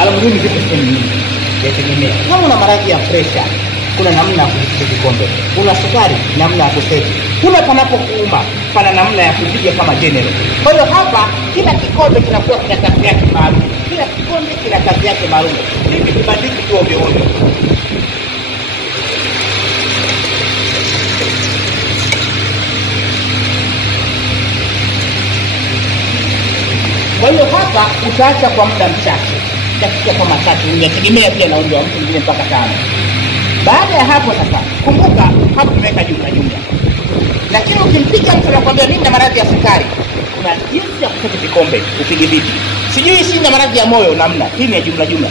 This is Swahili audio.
Almuhimu vitu vingi yategemea. Kama una maradhi ya presha, kuna namna ya kupiga kikombe. Una sukari, namna ya kuseti. Kuna panapokuuma, pana namna ya kupiga kama general. Kwa hiyo hapa kila kikombe kinakuwa kina kazi yake maalum. Kila kikombe kina kazi yake maalum. Hivi kibandiki tu ovyo ovyo. Kwa hiyo hapa utaacha kwa muda mchache. Dakika kama 3, inategemea pia na umri wa mtu mwingine mpaka 5. Baada ya hapo sasa, kumbuka hapo tumeweka jumla. Lakini ukimpiga mtu anakuambia mimi na maradhi ya sukari, kuna jinsi ya kuseti vikombe, upige vipi. Sijui sina maradhi ya moyo namna. Hii ni jumla.